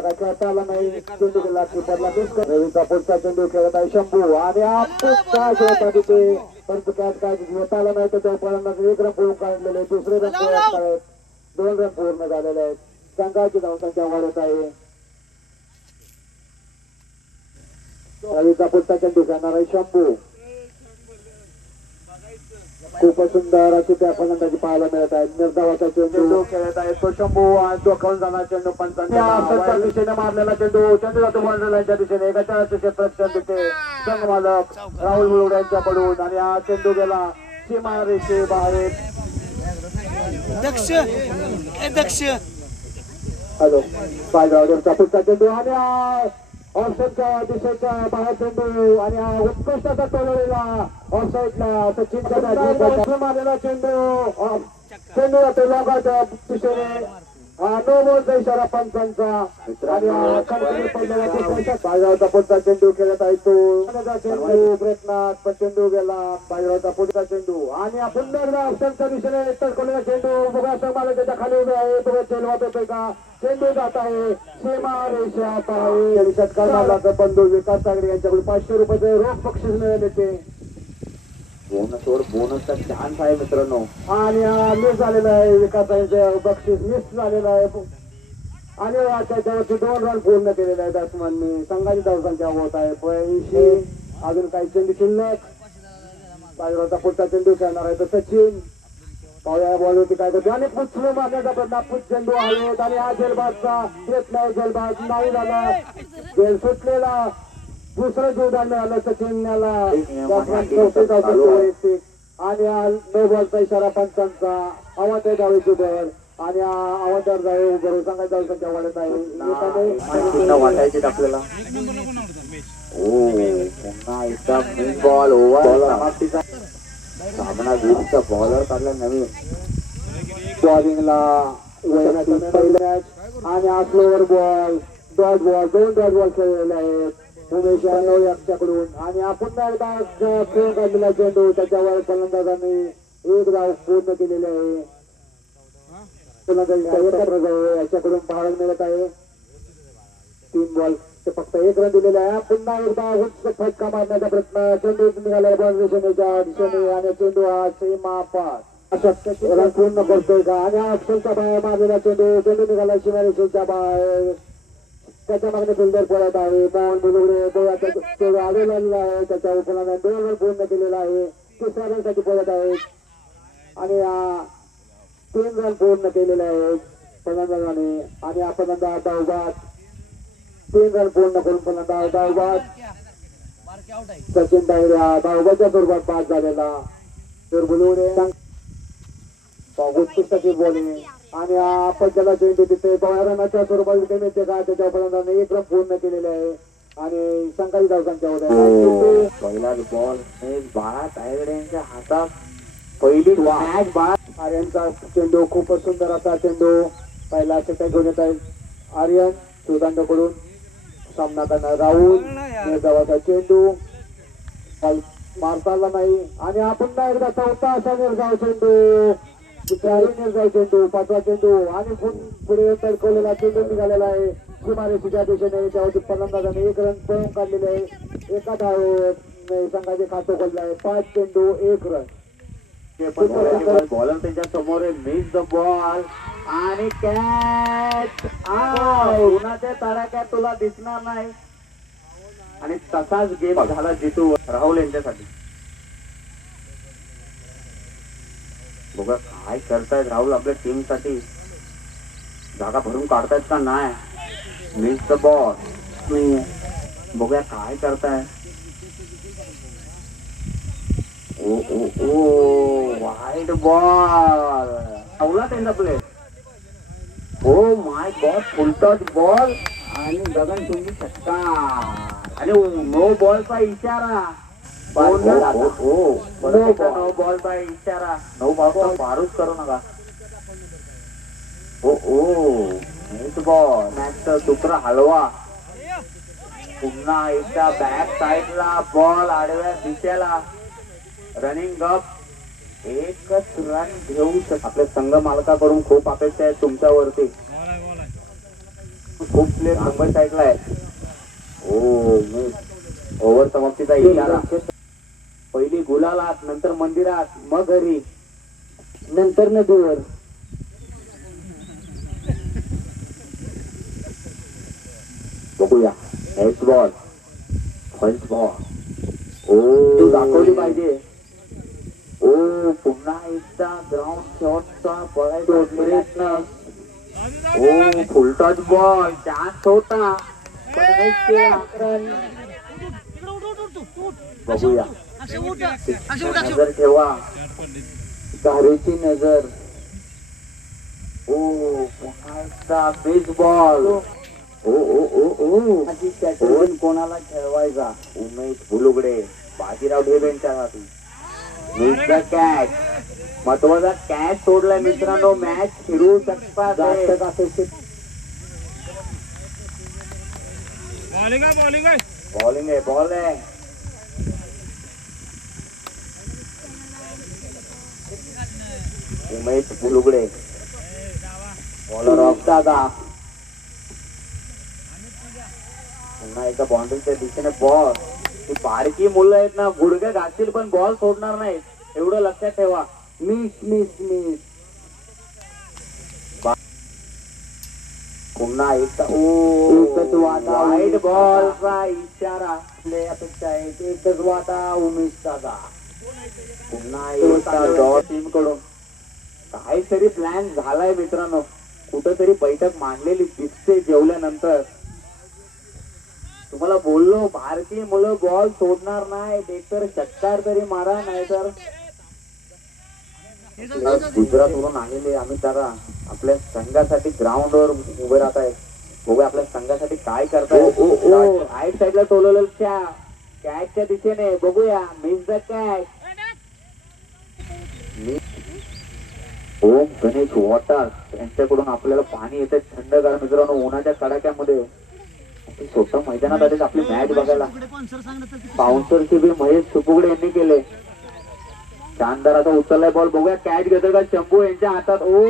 काय खेळता आला नाही. चेंडू गेला किपरला रवीचा पुढचा चेंडू खेळत आहे शंभू आणि काय खेळता तिथे परंतु कॅच काय घेता आला नाही तर तो पर्यंत 1 रन पूर्ण काढलेले 2रे रन पूर्ण आहेत 2 रन पूर्ण झालेले आहेत. संघाची धावसंख्या वाढत आहे. रवीचा पुढचा चेंडू खेळणार आहे शंभू. खूपच सुंदर अशी त्या फलंदाजी पाहायला मिळत आहे. निर्धावाचा चेंडू खेळत आहे तो शंभू आणि डोकावून जाणार चेंडू पंचांच्या दिशेने मारलेला चेंडू जातो बॉलरच्या दिशेने एकाच्या क्षेत्रात तिथे संघमालक राहुल मुळवडे यांच्याकडून आणि हा चेंडू गेला सीमा रेषे बाहेर. दक्ष हॅलो पायगावचा पुढचा चेंडू आणि ऑफसाईडच्या दिशेच्या बाहेर चेंडू आणि हा उत्कृष्टाचा टोलवलेला ऑफसाईडला सचिनचा मारलेला चेंडू जातो लॉगाच्या दिशेने. नो बॉलचा इशारा पंचांचा आणि पायगावचा पुढचा चेंडू खेळत आहे तो चेंडू प्रयत्नात पण चेंडू गेला. पायगावचा पुढचा चेंडू आणि पुन्हा ऑप्शनच्या दिशेने तडकवलेला चेंडू बघा समाला त्याच्या खाली उभे आहे तो चेलवात होतोय का चेंडू जात आहे सीमा रेषा आहे. षटकार मारला बंधू विकास सागरे यांच्याकडून 500 रुपयाचे रोख बक्षीस मिळाले ते बोनसचा चान्स आहे मित्रांनो. आणि मिस झालेला आहे विकास बक्षीस मिस झालेलं आहे आणि त्याच्यावरती 2 रन पूर्ण केलेले आहे बॅट्समननी. संघाची धावसंख्या होत आहे 80. अजून काही चेंडू शिल्लक. पायगावचा पुढचा चेंडू खेळणार आहे तर सचिन पावया बॉल होती काय करते आणि पुचलू मारण्याचा प्रयत्न चेंडू आहेत आणि हा जेलबादचा येत नाही. जेलबाद नाही झाला जेल सुटलेला. दुसरं जोरदार मिळालं सचिनला आणि 9 बॉलचा इशारा पंचांचा आवाज डावीची बॉल आणि आवाजावर जावे उभं सांगायचं धावसंख्या वाढत आहे. वाटायचे आपल्याला पुन्हा एकदा मेन बॉल ओव्हर समाप्तीचा सामना 20चा बॉलर काढला नवीन बॉलिंगला पहिला मॅच आणि हा slower ball dot ball 2 dot ball खेळलेले आहेत उमेश याच्याकडून आणि पुन्हा एकदा खेळ काढलेला चेंडू त्याच्यावर फलंदाजांनी 1 धाव पूर्ण केलेली आहे. फलंदाजीचा याच्याकडून पाहायला मिळत आहे 3 बॉल ते फक्त एक रन दिलेला आहे. पुन्हा एकदा उच्च फटका मारण्याचा प्रयत्न, चेंडू निघाला बॉल दिशेच्या दिशेने आणि चेंडू हा सीमा पार रन पूर्ण करतोय का आणि ऑप्शनच्या बाहेर मारलेला चेंडू निघाला सीमारेषेच्या बाहेर. त्याच्या मागणे फिल्डर पळत आहे. मोहन बुलुगडे चेंडू आलेला आहे. त्याच्या उपनाने 2 रन पूर्ण केलेला आहे. तिसऱ्या रनसाठी पळत आहेत आणि 3 रन पूर्ण केलेले आहेत फलंदाजाने आणि आपण धावबाद 3 रन पूर्ण करून फलंदाज धावबाद सचिन डायऱ्या धावबाच्या स्वरूपात पास झालेला. तर बुलुगडे उत्कृष्ट बॉलिंग आणि आपण त्याला चेंडू तिथे 12 रनाच्या स्वरूपात विकेट मिळते का त्याच्या फलंदाजाने 1 रन पूर्ण केलेले आहे आणि संघाची धावसंख्या होत्या. पहिलाच बॉल बाळा तायगडे यांच्या हातात पहिली मॅच. बाळा आर्यनचा चेंडू खूपच सुंदर असा चेंडू पहिला सेट घेऊन येत आहे. आर्यन सुदांडकडून सामना करणार. राहुल निर्धावाचा चेंडू मारता आला नाही आणि आपण एकदा चौथा असा निर्धाव चेंडू निर्धाव चेंडू 5वा चेंडू आणि पुढे तडकवलेला चेंडू निघालेला आहे सीमारेषेच्या दिशेने. त्यावरती फलंदाजाने 1 रन पळून काढलेले आहे. एका धाव संघाचे खातं खोलले आहे. 5 चेंडू 1 रन. बॉलर त्यांच्या समोर मिस द बॉल आणि कॅच उन्हाच्या तडाख्यात तुला दिसणार नाही आणि तसाच गेम झाला जितू राहुल यांच्यासाठी. बघा काय करतायत राहुल आपल्या टीम साठी. जागा भरून काढतायत का नाही. मिस द बॉल बघूया काय करताय. ओ ओ ओ वाईड बॉल राहुला त्यांचा play. O my God full touch ball आणि गगनचुंबी छक्का आणि नो बॉलचा इशारा. नो बॉलचा इशारा. नो बॉलचा फारूच करू नका. ओ ओ नेट बॉल मॅचचा दुसरा हलवा. पुन्हा एकदा बॅक साईडला बॉल आडव्या दिशेला. रनिंग अप 1च रन घेऊ शकतो. आपल्या संघ मालकाकडून खूप अपेक्षा आहेत तुमच्यावरती. खूप प्लेयर मुंबई साईडला आहे. ओ ओव्हर समाप्तीचा इशारा. पहिली गुलालात नंतर मंदिरात मग घरी नंतर नदीवर. बघूया नेक्स्ट बॉल फर्स्ट बॉल. ओ दाखवली पाहिजे. ओ पुन्हा एकदा ग्राउंड शॉटचा बघायचा प्रयत्न. ओ फुल टच बॉल चान्स होता. बघूया नजर ठेवा गाडीची नजर. ओ पुन्हा एकदा बेसबॉल. ओ ओ ओ ओ कॅटरीन कोणाला खेळवायचा. उमेश बुलुगडे बाजीराव ढेबे यांच्यासाठी. Miss the catch. महत्वाचा कॅच सोडलाय मित्रांनो. मॅच फिरू शकतात. बॉलिंग आहे बॉल आहे. उमेश बुलुगडे बॉलर ऑफ दादा. पुन्हा एकदा बाउंड्रीच्या दिशेने बॉल. ती बारकी मुलं आहेत ना गुडघे घालतील पण बॉल सोडणार नाहीत एवढं लक्षात ठेवा. Miss miss miss. पुन्हा एकदा वाईड बॉलचा इशारा. अपेक्षा आहे एकच वाटा उमेश दादा. पुन्हा एकदा टीम कडून काहीतरी प्लॅन झालाय मित्रांनो. कुठेतरी बैठक मांडलेली दिसते जेवल्यानंतर. तुम्हाला बोललो भारतीय मुलं बॉल सोडणार नाही. एकतर षटकार तरी मारा नाही तर. गुजरातवरून आलेले आम्ही जरा आपल्या संघासाठी ग्राउंडवर उभे राहत आहेत. बघूया आपल्या संघासाठी काय करताय. राईट साईडला टोलवलं कॅचच्या दिशेने. बघूया miss the catch. Om Ganesh water यांच्याकडून आपल्याला पाणी येते थंडगार मित्रांनो उन्हाच्या कडाक्यामध्ये. छोट्या मैदानात आले आपली मॅच बघायला. बाउन्सरची बी महेश सुपुगडे यांनी केले. शानदार असा उचललाय बॉल. बघूया कॅच घेतोय का शंभू यांच्या हातात. ओ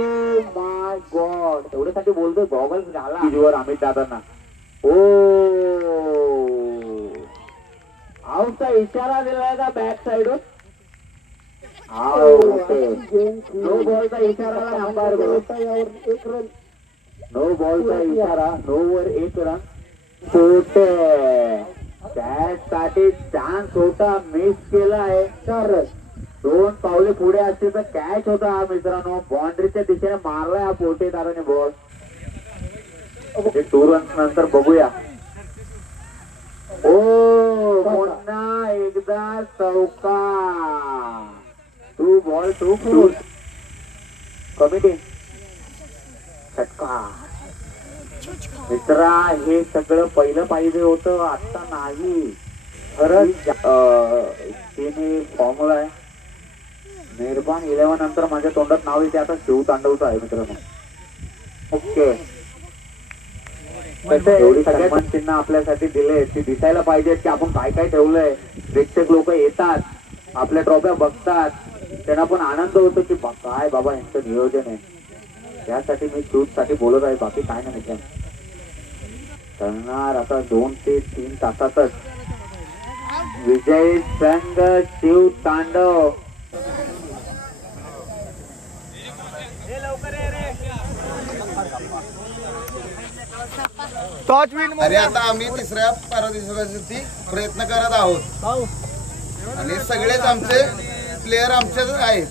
माय गॉड एवढ्यासाठी बोलतोय गॉगल्स घाला अमित दादांना. ओ इशारा दिलाय का बॅक साईडवर? नो बॉलचा इशारा अंपायर एक रन. नो बॉलचा इशारा, नो वर 1 रन. छोटे त्यासाठी चान्स होता, मिस केला आहे. 4 रन. 2 पावले पुढे असते तर कॅच होता हा मित्रांनो. बाउंड्रीच्या दिशेने मारलाय हा पोटेदाराने बॉल. 2 रन्स नंतर बघूया. ओ पुन्हा एकदा चौका. 2 बॉल 2 फूल. कमिटी षटका. मित्रा हे सगळं पहिलं पाहिजे होतं, आता नाही. खरंच तिने फॉर्म्युला आहे. निर्माण 11 नंतर माझ्या तोंडात नाव येते आता शिव तांडवचं आहे मित्रांनो. ओके एवढी सन्मान चिन्ह आपल्यासाठी दिले, ती दिसायला पाहिजेत की आपण काय काय ठेवलंय. प्रेक्षक लोक येतात, आपल्या ट्रॉफ्या बघतात, त्यांना पण आनंद होतो की काय बाबा यांचं नियोजन आहे. त्यासाठी मी शूट साठी बोलत आहे, बाकी काय नाही मित्रांनो. करणार आता 2 ते 3 तासातच विजय संघ शिव तांडव. अरे आता आम्ही 3ऱ्या पारितोषिकासाठी प्रयत्न करत आहोत आणि सगळेच आमचे प्लेयर आमचेच आहेत.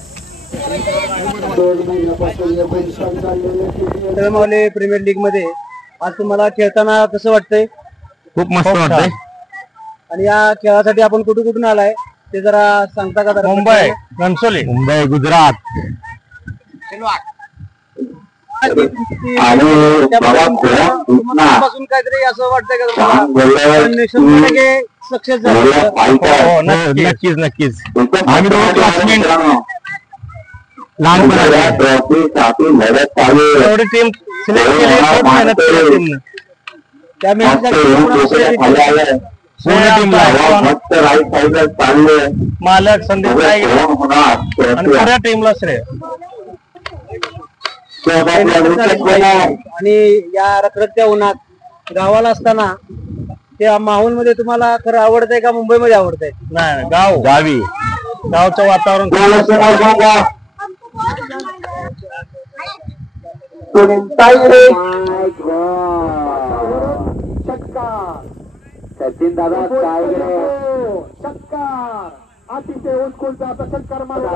तळमावले प्रीमियर लीग मध्ये आज तुम्हाला खेळताना कसं वाटतंय? खूप मस्त वाटतंय. आणि या खेळासाठी आपण कुठून कुठून आलाय ते जरा सांगता का? मुंबई, घनसोली, मुंबई, गुजरात. पासून काहीतरी असं वाटतंय का तुम्हाला सक्सेस झालं? नक्कीच नक्कीच. आम्ही दोघं क्लासमेट लहानपणी एवढी टीम सिलेक्ट केली, खूप मेहनत केली टीमनं. त्या मेहनतीसाठी मालक संदीप आणि पुऱ्या टीमला श्रेय. आणि या रखरखत्या उन्हात गावाला असताना त्या माहोल मध्ये तुम्हाला खरं आवडतंय का मुंबईमध्ये आवडतंय? नाही, गावी गावचं वातावरण. सचिन दादा कायगडे षटकार. अतिशय उत्कृष्ट आता षटकार मारला.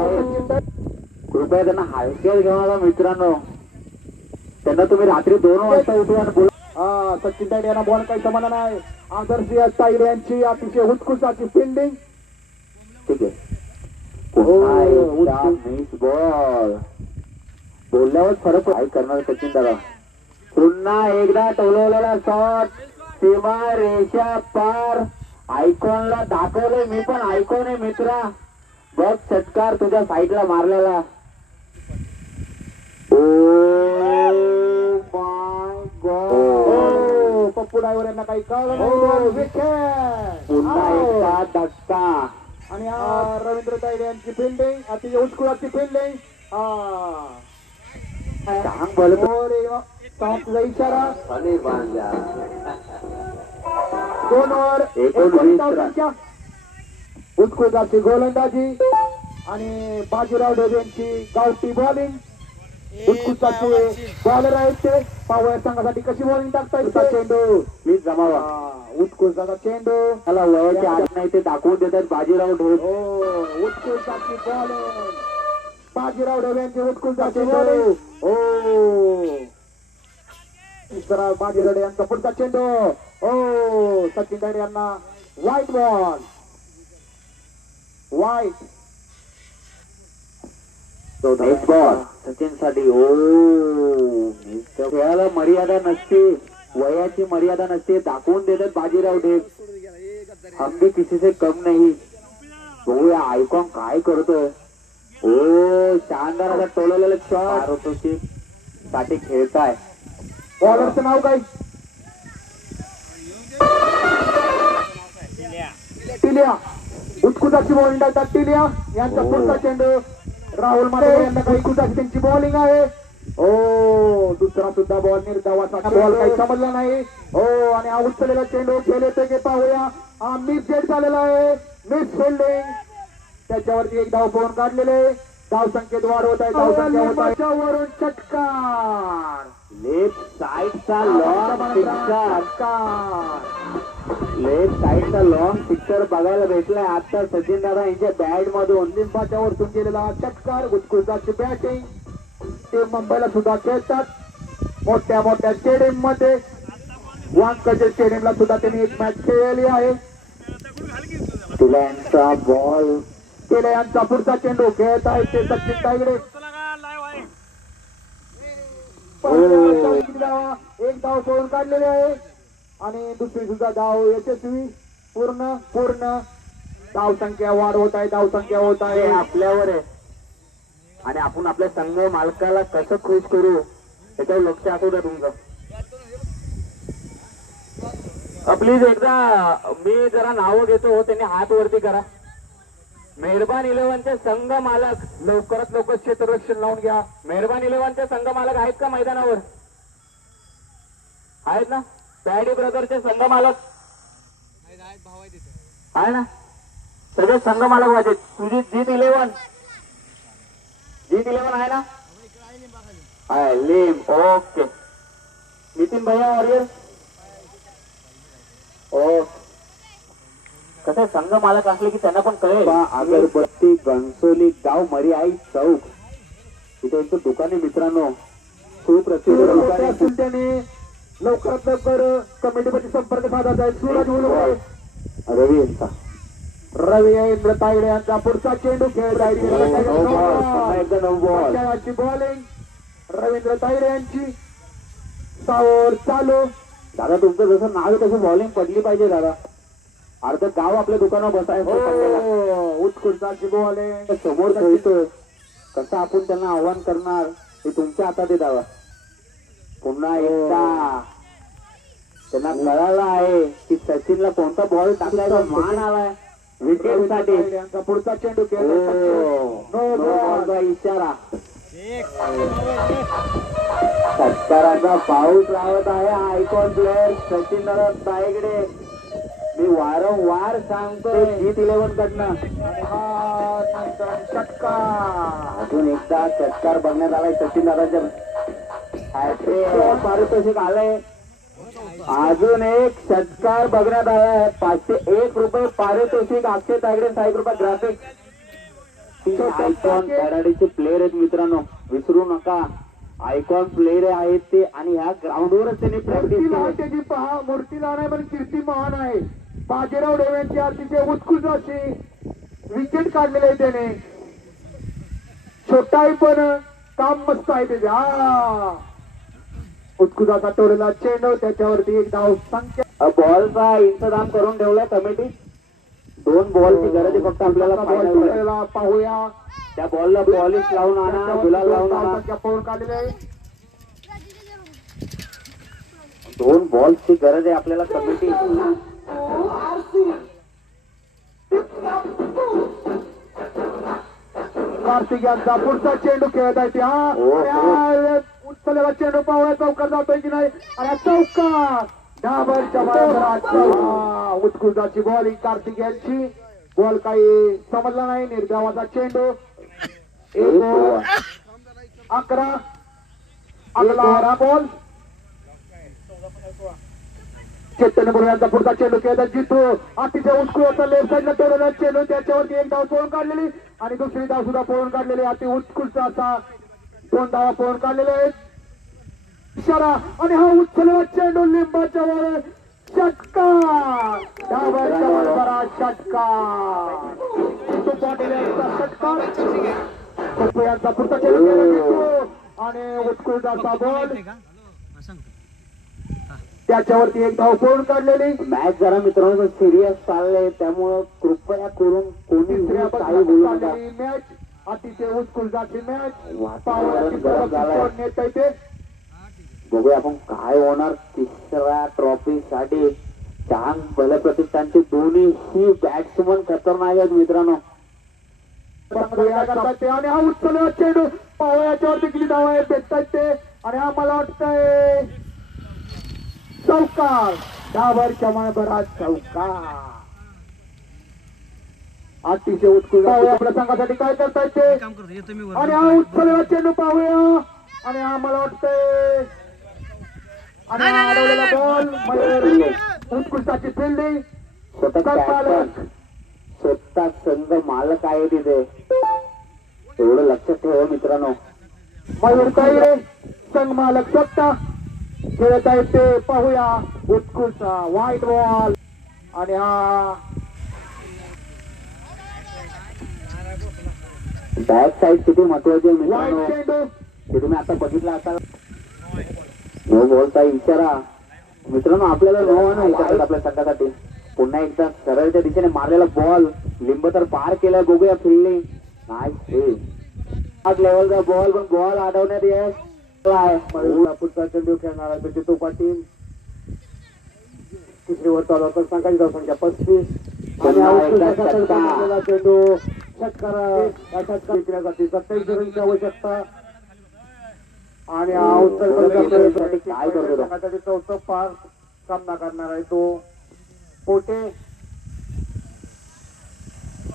कृपया त्यांना हालचाल घेऊन आला मित्रांनो. त्यांना तुम्ही रात्री 2 वाजता उठून बोला. सचिन ताईडे यांना बॉल काही समाधान आहे. आदर्श ताईडे यांची अतिशय उत्कृष्ट अशी फिल्डिंग. ठीक आहे, मिस बॉल. बोलल्यावर फरक काय करणार सचिन दादा. पुन्हा एकदा टोलवलेला शॉट, सीमा रेषा पार. आयकॉनला दाखवलंय, मी पण आयकॉन आहे मित्रा. बघ षटकार तुझ्या साईडला मारलेला. ओ माय गॉड. पप्पू ड्रायव्हर यांना काही कळलं नाही. विकेट. पुन्हा एकदा धक्का. आणि रवींद्र ताईडे यांची फिल्डिंग, अतिशय उत्कृष्ट फिल्डिंग. सांग बोल तुझा इशारा. 2 ओव्हर 19 उत्कृष्ट गोलंदाजी आणि बाजीराव ढोबे यांची गावठी बॉलिंग. उत्कृष्ट बॉलर आहेत ते. पावया संघासाठी कशी बॉलिंग टाकता येते. चेंडू प्लीज जमावा. उत्कृष्ट चेंडू. त्याला वयाची आठ नाही ते दाखवून देतात बाजीराव ढोबे. उत्कृष्ट बॉलिंग बाजीराव ढोबे यांची. उत्कृष्ट चेंडू. तिसरा बाजीराव यांचा पुढचा चेंडू. सचिन ताईडे यांना white ball. White ball Sachin साठी. खेळाला मर्यादा नसते, वयाची मर्यादा नसते, दाखवून देतात बाजीराव ढेप. हम भी किसी से कम नहीं. बघूया आयकॉन काय करतोय. शानदार असा टोलवलेला शॉट होतो साठी खेळताय. बॉलरचं नाव काय? टिलिया. उत्कृष्टाची बॉलिंग टाकतात टिलिया यांचा पुढचा चेंडू. राहुल मारे यांना काही उत्कृष्टाची त्यांची बॉलिंग आहे. दुसरा सुद्धा बॉल निर्धावाचा बॉल काही समजला नाही. आणि हा उचललेला चेंडू खेळ येते की पाहूया. हा मिस गेट झालेला आहे. मिस फिल्डिंग त्याच्यावरती एक धाव पळून काढलेले धाव संख्येत वाढ होत आहे धाव संख्या होत आहे वरून षटकार लेफ्ट साईडचा लॉंग सिक्सर लेफ्ट साईडचा लॉंग सिक्सर बघायला भेटलाय आता सचिन दादा यांच्या बॅट मधून लिंबाच्या वरतून केलेला हा षटकार उत्कृष्टाची बॅटिंग ते मुंबईला सुद्धा खेळतात मोठ्या मोठ्या स्टेडियम मध्ये वांकचे स्टेडियमला सुद्धा त्यांनी एक मॅच खेळलेली आहे तुला यांचा बॉल केले यांचा पुढचा चेंडू खेळत आहे ते सचिन तायडे एक धाव पळून काढलेले आहे आणि दुसरी सुद्धा धाव यशस्वी पूर्ण धाव संख्या वाढ होत आहे धाव संख्या होत आहे आपल्यावर आहे आणि आपण आपल्या संघ मालकाला कसं खुश करू त्याच्यावर लक्ष असू द्या तुमचं प्लीज एकदा मी जरा नावं घेतो त्यांनी हात वरती करा मेहरबान 11चे संघ मालक लवकरात लवकर क्षेत्ररक्षण लावून घ्या मेहरबान 11चे संघ मालक आहेत का मैदानावर आहेत ना पॅडी ब्रदरचे संघ मालक आहे ना सगळे संघ मालक माझे तुझी जीत 11 आहे ना आहे लिम ओके नितीन भैया वॉरियर ओके कसं संघ मालक असले की त्यांना पण कळेल अगरबत्ती घनसोली गाव मरीआई चौक इथे यांचं दुकान आहे मित्रांनो सुप्रसिद्ध दुकान आहे त्याने लवकरात लवकर कमिटीमध्ये संपर्क साधायचा आहे सूरज उलवे रवी यांचा रवी तायडे यांचा पुढचा चेंडू खेळ बॉलिंग रवींद्र तायडे यांची सावर चालू दादा तुमचं जसं नाव आहे तसं बॉलिंग पडली पाहिजे दादा अर्ध गाव आपल्या दुकानावर बसायचं उत्कृष्टाची बॉलिंग समोर खेळतोय कसं आपण त्यांना आव्हान करणार हे तुमच्या हातात आहे दादा पुन्हा एकदा त्यांना कळालं आहे की सचिनला कोणता बॉल टाकायचा मान आलाय विकेट साठी पुढचा चेंडू इशारा षटकाराचा पाऊस लावत आहे आयकॉन प्लेअर सचिन तायगडे मी वारंवार सांगतोय जीत 11 कडनं षटकार अजून एकदा षटकार बघण्यात आलाय सचिन दादाच्या पारितोषिक आलंय अजून एक षटकार बघण्यात आलाय 501 रुपये पारितोषिक अक्षय तायगडे 60 रुपये ग्राफिक आयकॉन पॅराडीचे प्लेअर आहेत मित्रांनो विसरू नका आयकॉन प्लेअर आहेत ते आणि ह्या ग्राउंडवरच त्यांनी प्रॅक्टिस त्याची पहा मूर्ती लहान आहे पण कीर्ती महान आहे बाजीराव डेव्यांची अतिशय उत्कृष्ट अशी विकेट काढलेली आहे त्याने छोटा आहे पण काम मस्त आहे त्याचे हा उत्कृष्ट असा टोळीला चेंडू त्याच्यावरती एक धाव संख्या बॉलचा इंतजाम करून ठेवलाय कमिटी 2 बॉलची गरज आहे फक्त आपल्याला पाहूया त्या बॉलला पॉलिश लावून आणा गुलाल लावून आणा पळून काढलेले आहे 2 बॉल्सची गरज आहे आपल्याला कमिटी कार्तिक यांचा पुढचा चेंडू खेळत आहे हा उत्तलेला चेंडू पाहूया चौकार जातोय की नाही आणि चौकार उत्कृष्टाची बॉलिंग कार्तिक यांची बॉल काही समजला नाही निर्धावाचा चेंडू 11 अगला बॉल चैतन्य यांचा पुढचा चेंडू खेळतात जितो अतिशय उत्कृष्ट लेफ्ट साईडला ठेवलेला चेंडू त्याच्यावरती एक धाव पळून काढलेली आणि दुसरी धाव सुद्धा पळून काढलेली अति उत्कृष्ट असा 2 धावा पळून काढलेले आहेत इशारा आणि हा उचलला चेंडू लिंबाच्या वर षटकार डावरच्या वर बरा षटकार पाटील यांचा षटकार यांचा पुढचा चेंडू खेळला आणि उत्कृष्ट असा बॉल त्याच्यावरती एक धाव पळून काढलेली मॅच जरा मित्रांनो सिरियस चाललंय त्यामुळं कृपया करून कोणी काही बोलू नका मॅच अतिशय उत्कृष्टाची मॅच बघूया आपण काय होणार 3ऱ्या ट्रॉफी साठी छान बलप्रतिष्ठानचे दोन्ही बॅट्समन खतरनाक आहेत मित्रांनो आणि हा उचलला चेंडू पावयाच्यावरती किती धाव आहे भेटतात ते आणि हा मला वाटतंय चौकार डावर चमणभरात चौकार अतिशय उत्कृष्ट आपल्या संघासाठी काय करता येते आणि हा उत्सव चेंडू पाहूया आणि हा मला वाटतंय आणि हा अडवलेला बॉल उत्कृष्टाची फिल्डिंग स्वतः संघ मालक आहे तिथे एवढं लक्षात ठेवा मित्रांनो. मयूर ताईरे संघ मालक स्वतः खेळत आहेत ते पाहूया. उत्कृष्ट व्हाईट बॉल आणि हा बॅक साईड किती महत्वाची आहे मित्रांनो ते तुम्ही आता बघितलं असाल. नो बॉलचा इशारा मित्रांनो आपल्याला नो नाही करत आपल्या संघासाठी. पुन्हा एकदा सरळच्या दिशेने मारलेला बॉल लिंब तर पार केलाय बघूया फिल्डिंग नाही लेवलचा बॉल पण बॉल अडवण्यात येत पुढचा चेंडू खेळणार आहे जितू पाटील. तिसरी वर चालू तर संघाची धावसंख्या 35 आणि चेंडू षटकार जिंकण्यासाठी 27 रनची आवश्यकता आणि हा उत्तर काय करतो चौथं पार सामना करणार आहे तो पोटे.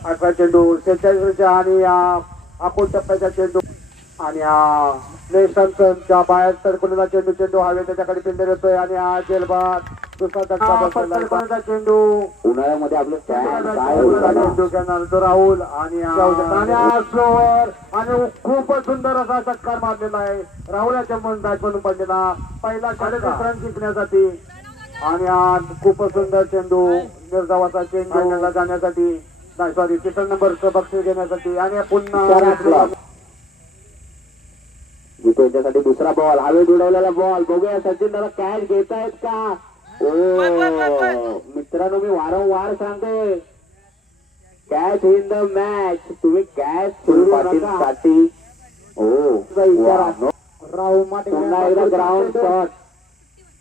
18 चेंडू 46 आणि या अकोट टप्प्याचा चेंडू आणि हा नेशनच्या बाहेर तडकलेला चेंडू हवे त्याच्याकडे पिंडर येतोय आणि हा जेलबाद दुसरा धक्का चेंडू उन्हाळ्यामध्ये आपलं चेंडू खेळणार तो राहुल आणि स्लोवर आणि खूपच सुंदर असा षटकार मारलेला आहे राहुलाच्या बॅटमधून पडलेला पहिला 36 रन जिंकण्यासाठी आणि हा खूपच सुंदर चेंडू निर्धावाचा चेंडू जाण्यासाठी नाही सॉरी 3 नंबरचं बक्षीस घेण्यासाठी आणि पुन्हा याच्यासाठी दुसरा बॉल हवेत उडवलेला बॉल बघूया सचिन दादा कॅच घेतायत का. ओ मित्रांनो मी वारंवार सांगते कॅच इन द मॅच तुम्ही कॅच साठी इशारा पुन्हा एकदा ग्राउंड शॉट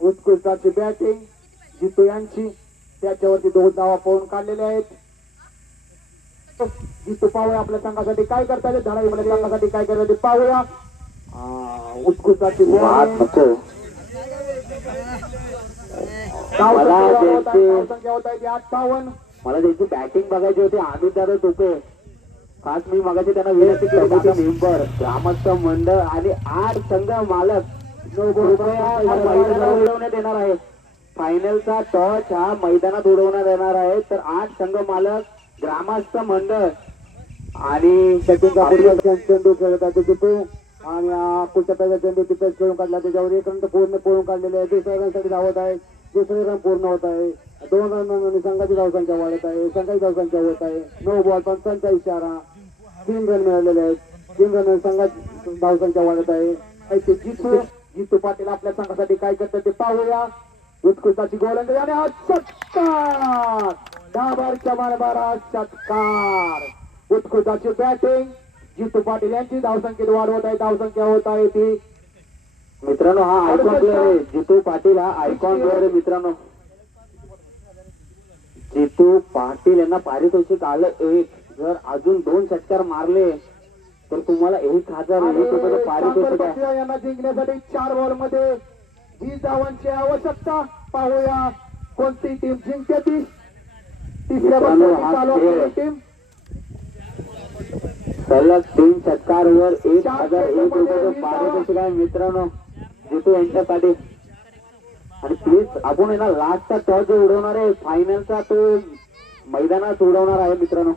उत्कृष्टाची बॅटिंग जितू यांची त्याच्यावरती 2 धावा पाहून काढलेले आहेत. जितू पाहूया आपल्या संघासाठी काय करता येईल धडाईमध्ये संघासाठी काय करता पाहूया. उत्कृष्टाची संख्या होत आहे 58. मला त्यांची बॅटिंग बघायची होती आम्ही तुपे खास मी मगाशी त्यांना विनंती केली होती मेंबर ग्रामस्थ मंडळ आणि 8 संघ मालक उडवण्यात येणार आहे. फायनलचा टॉच हा मैदानात उडवण्यात येणार आहे तर 8 संघ मालक ग्रामस्थ मंडळ आणि चेंडू खेळत आहे तिथे आणि पुढच्या पहिल्या चेंडू तिथे खेळून काढला त्याच्यावर 1 रन पूर्ण पळून काढलेले आहे. 2ऱ्या रनसाठी धावत आहे 2रे रन पूर्ण होत आहे 2 रन संघाची धावसंख्या वाढत आहे संघाची धावसंख्या होत आहे. नो बॉल 5 इशारा 3 रन मिळालेले आहेत 3 रन संघाची धावसंख्या वाढत आहे. जितू पाटील आपल्या संघासाठी काय करतात ते पाहूया. उत्कृष्टाची गोलंदाजी आणि हा षटकार डाबारच्या मारबारा षटकार उत्कृष्टाची बॅटिंग जितू पाटील यांची धावसंख्येत वाढ होत आहे धावसंख्या होत आहे ती मित्रांनो हा आयकॉन प्लेअर आहे जितू पाटील हा आयकॉन प्लेअर आहे मित्रांनो. जितू पाटील यांना पारितोषिक आलं 1 जर अजून 2 षटकार मारले तर तुम्हाला 1000 पारितोषिक आहे. यांना जिंकण्यासाठी 4 बॉल मध्ये 20 धावांची आवश्यकता पाहूया कोणती टीम जिंकते ती. तिसऱ्या टीम सलग 3 षटकारवर 1001 रुपये पारितोषिक आहे मित्रांनो जितू यांच्यासाठी. आणि प्लीज आपण आहे ना लास्टचा टॉस जो उडवणार आहे फायनलचा तो मैदानात उडवणार आहे मित्रांनो.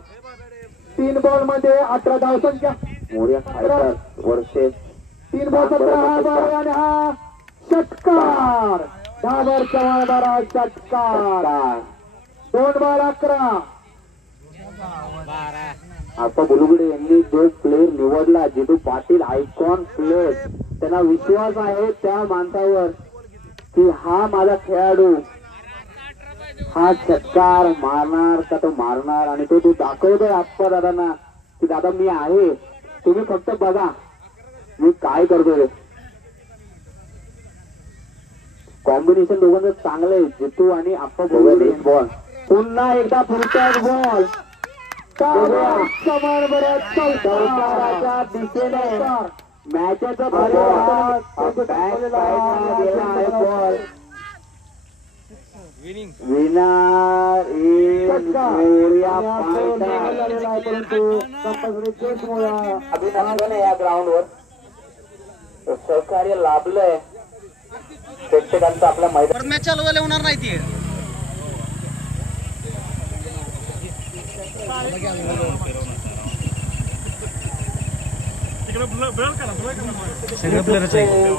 3 बॉल मध्ये 18 धावसंख्या मोर्या फायटर वर्षे 3 बॉल 17 आणि हा षटकार डाबरच्या 12 षटकार 2 बॉल 11. आता बुलुगडे यांनी जो प्लेअर निवडला जितू पाटील आयकॉन प्लेअर त्यांना विश्वास आहे त्या माणसावर की हा माझा खेळाडू हा षटकार मारणार का तो मारणार आणि तो दाखवतोय आप्पा दादांना की दादा मी आहे तुम्ही फक्त बघा मी काय करतोय. कॉम्बिनेशन दोघांचं चांगलं आहे जितू आणि आप्पा बुलुगडे. बॉल पुन्हा एकदा पुढचा बॉल दिशेने मॅचचा विनर अभिनंदन आहे या ग्राउंडवर सहकार्य लाभलंय प्रेक्षकांचं आपल्या मैदान. मॅच चालवायला होणार नाही ती. सगळं प्लेअरच आहे.